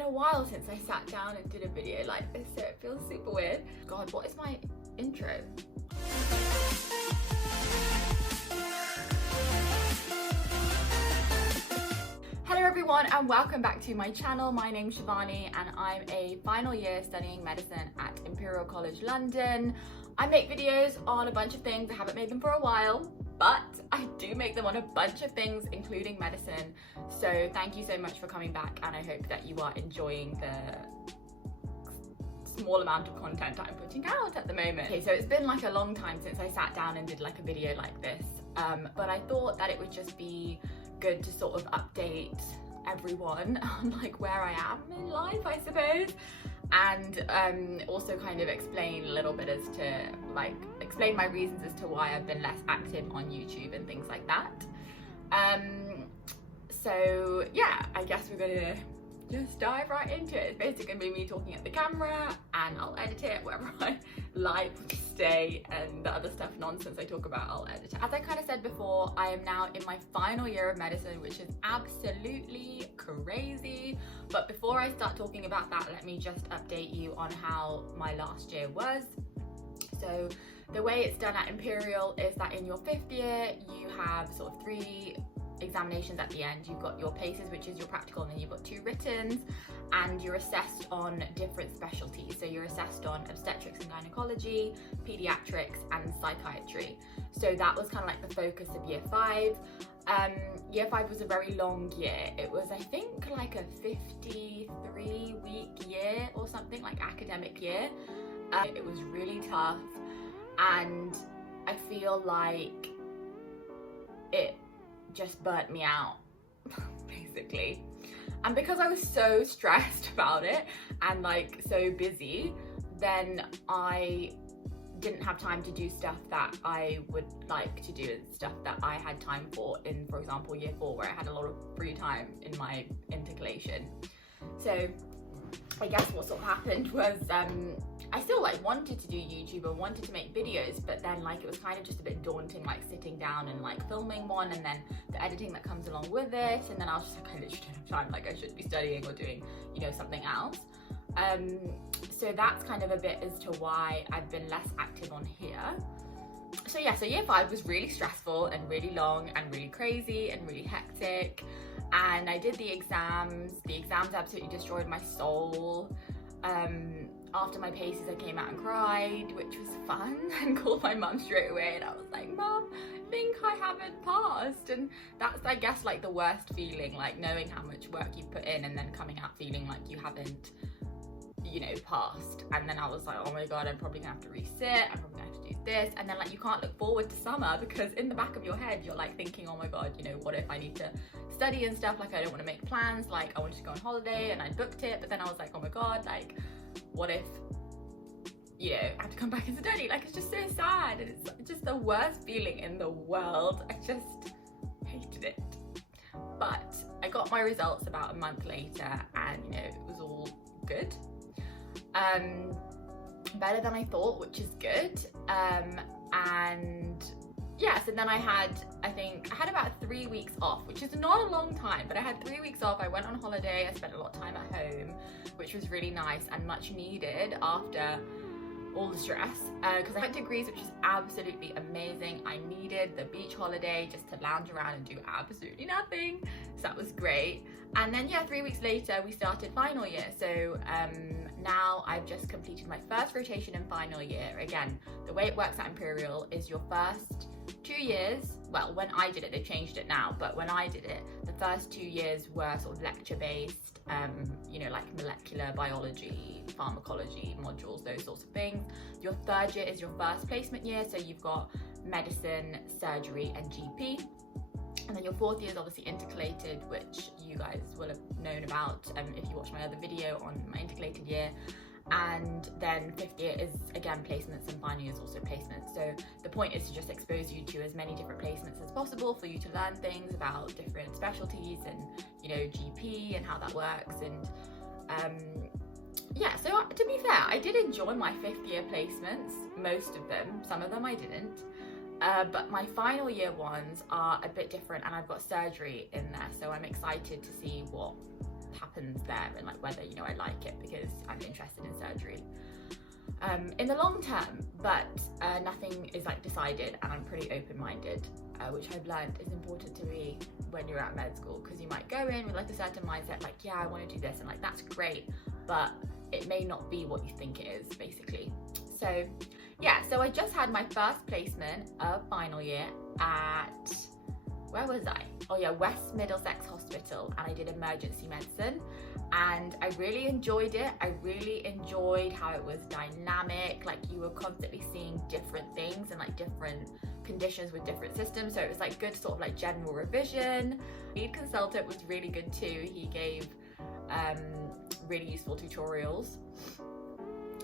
been a while since I sat down and did a video like this, so it feels super weird. God, what is my intro? Hello everyone and welcome back to my channel. My name's Shivani and I'm a final year studying medicine at Imperial College London. I make videos on a bunch of things. I haven't made them for a while, but I do make them on a bunch of things, including medicine. So thank you so much for coming back, and I hope that you are enjoying the small amount of content I'm putting out at the moment. Okay, so it's been like a long time since I sat down and did like a video like this, but I thought that it would just be good to sort of update everyone on like where I am in life, I suppose, and also kind of explain a little bit as to like explain my reasons as to why I've been less active on YouTube and things like that. So yeah, I guess we're gonna just dive right into it. It's basically gonna be me talking at the camera and I'll edit it wherever I like, stay, and the other stuff nonsense I talk about, I'll edit it. As I kind of said before, I am now in my final year of medicine, which is absolutely crazy. But before I start talking about that, let me just update you on how my last year was. So the way it's done at Imperial is that in your 5th year, you have sort of 3 examinations at the end. You've got your places, which is your practical, and then you've got 2 writtens, and you're assessed on different specialties. So you're assessed on obstetrics and gynecology, pediatrics, and psychiatry. So that was kind of like the focus of year 5. Year 5 was a very long year. It was, I think, like a 53-week year or something, like academic year. It was really tough, and I feel like it just burnt me out basically. And because I was so stressed about it and like so busy, then I didn't have time to do stuff that I would like to do and stuff that I had time for in, for example, year 4, where I had a lot of free time in my intercalation. So I guess what sort of happened was I still like wanted to do YouTube and wanted to make videos, but then like it was kind of just a bit daunting, like sitting down and like filming one and then the editing that comes along with it, and then I was just like, I literally don't have time, like I should be studying or doing, you know, something else. So that's kind of a bit as to why I've been less active on here. So yeah, so year 5 was really stressful and really long and really crazy and really hectic, and I did the exams. The exams absolutely destroyed my soul. After my paces, I came out and cried, which was fun, and called my mum straight away, and I was like, Mum, I think I haven't passed. And that's, I guess, like the worst feeling, like knowing how much work you've put in and then coming out feeling like you haven't, you know, passed. And then I was like, oh my God, I'm probably gonna have to resit, I'm probably gonna have to do this, and then like you can't look forward to summer because in the back of your head you're like thinking, oh my God, you know, what if I need to study and stuff, like I don't want to make plans, like I wanted to go on holiday and I booked it, but then I was like, oh my God, like what if, you know, I have to come back and study? Like it's just so sad, and it's just the worst feeling in the world. I just hated it. But I got my results about a month later and, you know, it was all good. Better than I thought, which is good. And yes, and then I had about 3 weeks off, which is not a long time, but I had 3 weeks off. I went on holiday, I spent a lot of time at home, which was really nice and much needed after all the stress, because I went to Greece, which is absolutely amazing. I needed the beach holiday just to lounge around and do absolutely nothing, so that was great. And then yeah, 3 weeks later we started final year. So now I've just completed my first rotation in final year. Again, the way it works at Imperial is your first 2 years, well, when I did it, they've changed it now, but when I did it, the first 2 years were sort of lecture based, you know, like molecular biology, pharmacology modules, those sorts of things. Your 3rd year is your first placement year, so you've got medicine, surgery, and GP. And then your 4th year is obviously intercalated, which you guys will have known about if you watched my other video on my intercalated year. And then 5th year is again placements, and final year is also placements. So the point is to just expose you to as many different placements as possible for you to learn things about different specialties and, you know, GP and how that works. And yeah, so to be fair, I did enjoy my 5th year placements, most of them. Some of them I didn't. But my final year ones are a bit different, and I've got surgery in there, so I'm excited to see what happens there, and like whether, you know, I like it because I'm interested in surgery in the long term. But nothing is like decided, and I'm pretty open-minded, which I've learned is important to me when you're at med school, because you might go in with like a certain mindset, like, yeah, I want to do this, and like that's great, but it may not be what you think it is, basically. So yeah, so I just had my first placement of final year at, where was I? Oh yeah, West Middlesex Hospital, and I did emergency medicine, and I really enjoyed it. I really enjoyed how it was dynamic, like you were constantly seeing different things and like different conditions with different systems, so it was like good sort of like general revision. Lead consultant was really good too. He gave really useful tutorials,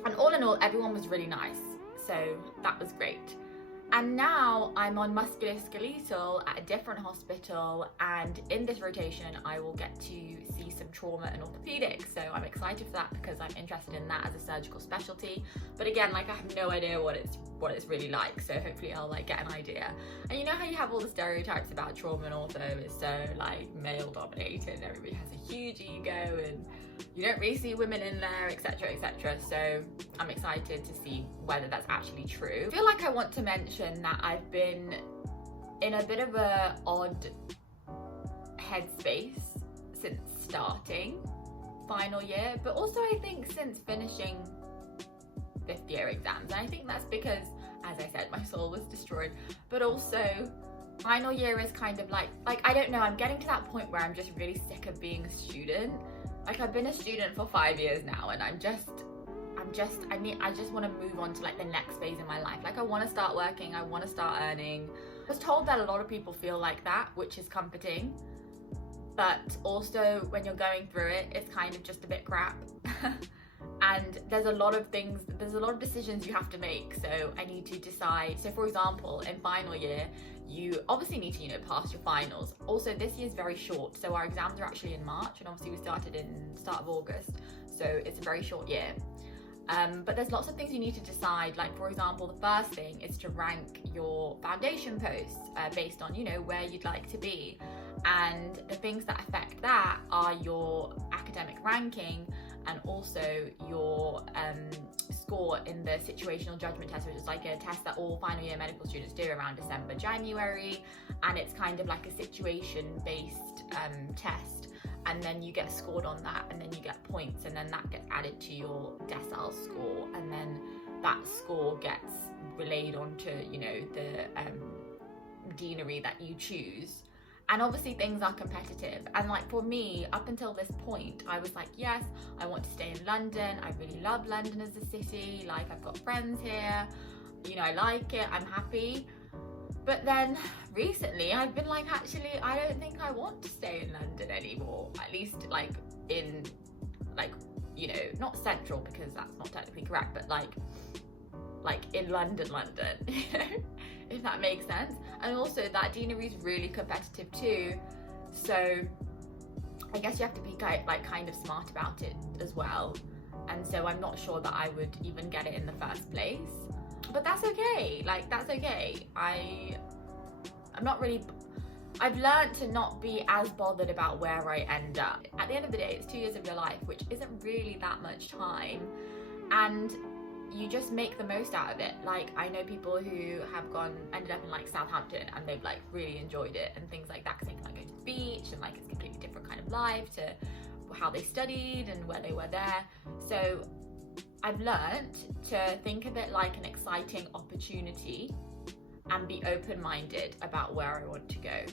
and all in all everyone was really nice, so that was great. And now I'm on musculoskeletal at a different hospital, and in this rotation I will get to see some trauma and orthopedics, so I'm excited for that because I'm interested in that as a surgical specialty. But again, like I have no idea what it's really like, so hopefully I'll like get an idea. And you know how you have all the stereotypes about trauma and ortho, it's so like male dominated and everybody has a huge ego and you don't really see women in there, etc, etc. So I'm excited to see whether that's actually true. I feel like I want to mention that I've been in a bit of a odd headspace since starting final year, but also I think since finishing 5th year exams. And I think that's because, as I said, my soul was destroyed, but also final year is kind of like I don't know, I'm getting to that point where I'm just really sick of being a student. Like I've been a student for 5 years now, and I just want to move on to like the next phase in my life. Like I want to start working, I want to start earning. I was told that a lot of people feel like that, which is comforting, but also when you're going through it, it's kind of just a bit crap. And there's a lot of decisions you have to make, so I need to decide. So for example, in final year, you obviously need to, you know, pass your finals. Also, this year is very short, so our exams are actually in March, and obviously we started in start of August, so it's a very short year. But there's lots of things you need to decide. Like for example, the first thing is to rank your foundation posts based on, you know, where you'd like to be, and the things that affect that are your academic ranking and also your score in the situational judgment test, which is like a test that all final year medical students do around December, January, and it's kind of like a situation based test, and then you get scored on that, and then you get points, and then that gets added to your decile score, and then that score gets relayed onto, you know, the deanery that you choose. And obviously things are competitive, and like for me, up until this point, I was like, yes, I want to stay in London. I really love London as a city. Like I've got friends here, you know, I like it, I'm happy. But then recently I've been like, actually, I don't think I want to stay in London anymore. At least like in, like, you know, not central because that's not technically correct, but like in London, you know, if that makes sense. And also that deanery is really competitive too, so I guess you have to be kind of smart about it as well. And so I'm not sure that I would even get it in the first place, but that's okay. Like that's okay. I'm not really, I've learned to not be as bothered about where I end up. At the end of the day, it's 2 years of your life, which isn't really that much time, and you just make the most out of it. Like I know people who have ended up in like Southampton, and they've like really enjoyed it and things like that, because they can like go to the beach, and like it's a completely different kind of life to how they studied and where they were there. So I've learned to think of it like an exciting opportunity and be open-minded about where I want to go.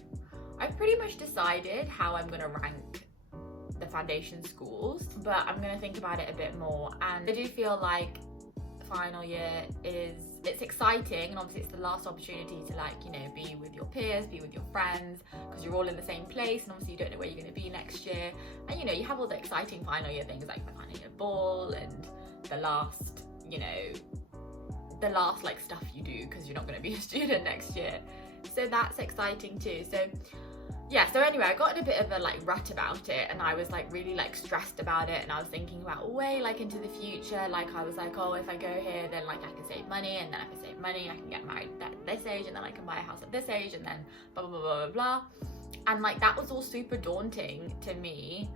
I've pretty much decided how I'm going to rank the foundation schools, but I'm going to think about it a bit more. And I do feel like final year it's exciting, and obviously it's the last opportunity to, like, you know, be with your peers, be with your friends, because you're all in the same place, and obviously you don't know where you're going to be next year. And you know, you have all the exciting final year things like the final year ball and the last, you know, the last like stuff you do because you're not going to be a student next year, so that's exciting too. So yeah, so anyway, I got in a bit of a like rut about it, and I was like really like stressed about it, and I was thinking about way like into the future. Like I was like, oh, if I go here, then like I can save money, and then if I save money, I can get married at this age, and then I can buy a house at this age, and then blah blah blah blah blah. And like that was all super daunting to me,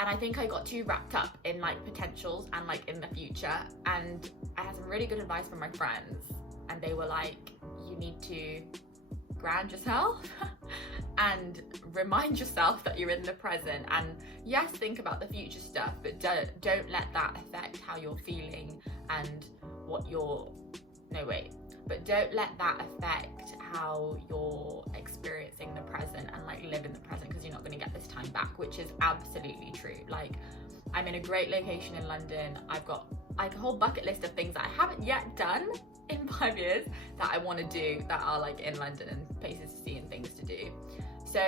And I think I got too wrapped up in like potentials and like in the future. And I had some really good advice from my friends, and they were like, you need to ground yourself and remind yourself that you're in the present. And yes, think about the future stuff, but don't let that affect how you're feeling and what you're, but don't let that affect how you're experiencing the present, and like live in the present, because you're not going to get this time back, which is absolutely true. Like, I'm in a great location in London. I've got like a whole bucket list of things that I haven't yet done in 5 years that I want to do, that are like in London, and places to see and things to do. So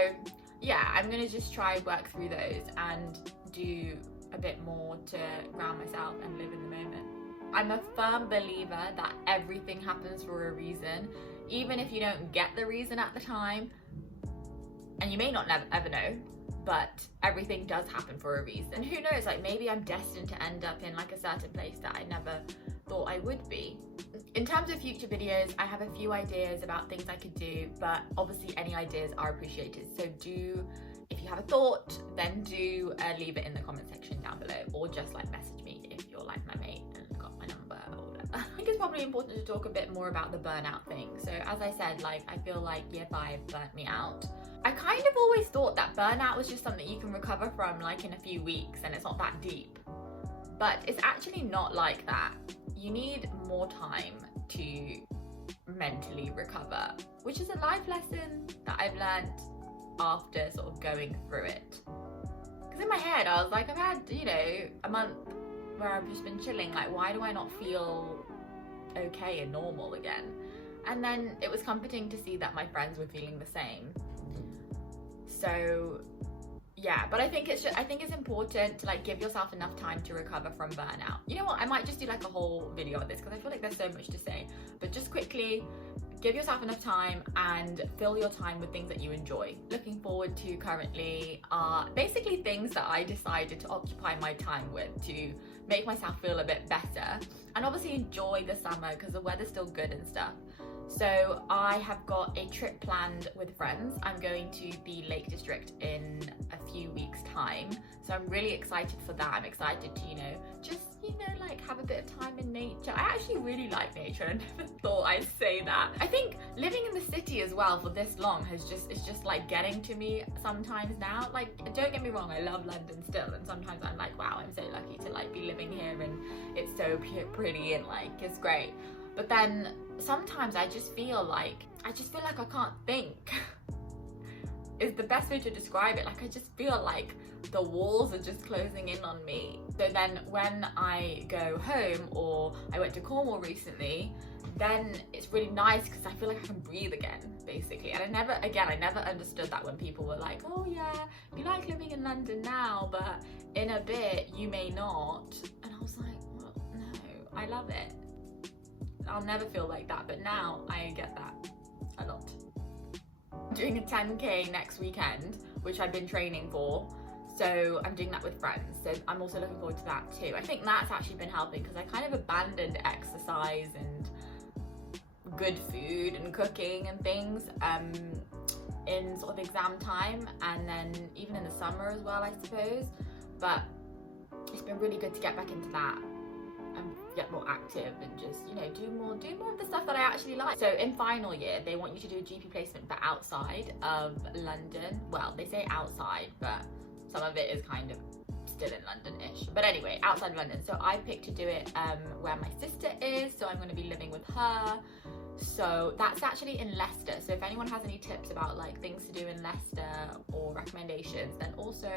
yeah, I'm going to just try work through those and do a bit more to ground myself and live in the moment. I'm a firm believer that everything happens for a reason, even if you don't get the reason at the time, and you may not ever know, but everything does happen for a reason. Who knows, like maybe I'm destined to end up in like a certain place that I never thought I would be. In terms of future videos, I have a few ideas about things I could do, but obviously any ideas are appreciated. So if you have a thought, then do leave it in the comment section down below, or just like message me if you're like my mate and got my number or whatever. I think it's probably important to talk a bit more about the burnout thing. So as I said, like I feel like year 5 burnt me out. I kind of always thought that burnout was just something you can recover from like in a few weeks and it's not that deep. But it's actually not like that. You need more time to mentally recover, which is a life lesson that I've learned after sort of going through it. Because in my head, I was like, I've had, a month where I've just been chilling. Like, why do I not feel okay and normal again? And then it was comforting to see that my friends were feeling the same. So yeah, but I think it's important to like give yourself enough time to recover from burnout. You know what? I might just do like a whole video on this because I feel like there's so much to say. But just quickly, give yourself enough time and fill your time with things that you enjoy. Looking forward to currently are basically things that I decided to occupy my time with to make myself feel a bit better, and obviously enjoy the summer because the weather's still good and stuff. So I have got a trip planned with friends. I'm going to the Lake District in a few weeks time. So I'm really excited for that. I'm excited to, like have a bit of time in nature. I actually really like nature. I never thought I'd say that. I think living in the city as well for this long it's just like getting to me sometimes now. Like, don't get me wrong, I love London still. And sometimes I'm like, wow, I'm so lucky to like be living here and it's so pretty and like, it's great. But then sometimes I just feel like I can't think is the best way to describe it. Like, I just feel like the walls are just closing in on me. So then when I go home, or I went to Cornwall recently, then it's really nice because I feel like I can breathe again, basically. And I never understood that when people were like, oh yeah, you like living in London now, but in a bit you may not. And I was like, well, no, I love it. I'll never feel like that, but now I get that a lot. Doing a 10k next weekend, which I've been training for, so I'm doing that with friends, so I'm also looking forward to that too. I think that's actually been helping because I kind of abandoned exercise and good food and cooking and things in sort of exam time, and then even in the summer as well, I suppose. But it's been really good to get back into that and get more active and just, do more of the stuff that I actually like. So in final year, they want you to do a GP placement but outside of London. Well, they say outside, but some of it is kind of still in London-ish. But anyway, outside of London. So I picked to do it where my sister is, so I'm going to be living with her. So that's actually in Leicester. So if anyone has any tips about like things to do in Leicester or recommendations, then also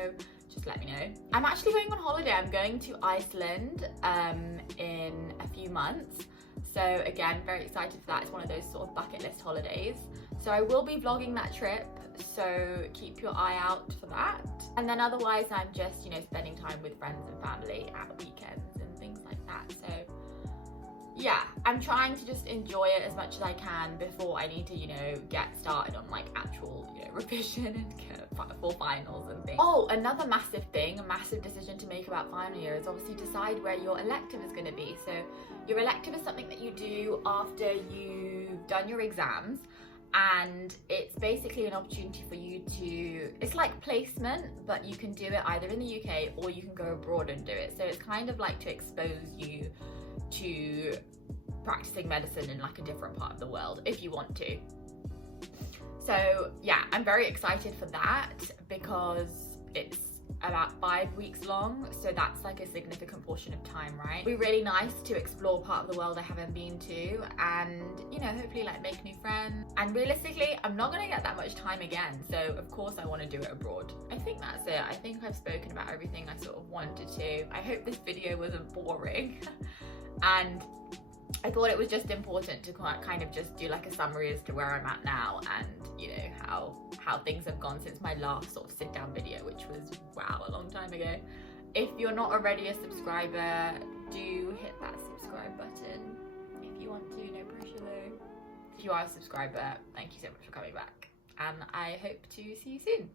just let me know. I'm actually going on holiday. I'm going to Iceland in a few months. So again, very excited for that. It's one of those sort of bucket list holidays. So I will be vlogging that trip, so keep your eye out for that. And then otherwise I'm just, spending time with friends and family at weekends and things like that. So yeah, I'm trying to just enjoy it as much as I can before I need to, get started on like actual, revision and for finals and things. Oh, another massive thing, a massive decision to make about final year is obviously decide where your elective is going to be. So your elective is something that you do after you've done your exams, and it's basically an opportunity for you to, it's like placement, but you can do it either in the UK or you can go abroad and do it. So it's kind of like to expose you to practicing medicine in like a different part of the world if you want to. So yeah, I'm very excited for that because it's about 5 weeks long, so that's like a significant portion of time, right? It'd be really nice to explore part of the world I haven't been to, and you know, hopefully like make new friends. And realistically, I'm not gonna get that much time again, so of course I want to do it abroad. I think that's it. I think I've spoken about everything I sort of wanted to. I hope this video wasn't boring and I thought it was just important to kind of just do like a summary as to where I'm at now, and you know, how things have gone since my last sort of sit down video, which was, wow, a long time ago. If you're not already a subscriber, do hit that subscribe button if you want to, no pressure though. If you are a subscriber, thank you so much for coming back, and I hope to see you soon.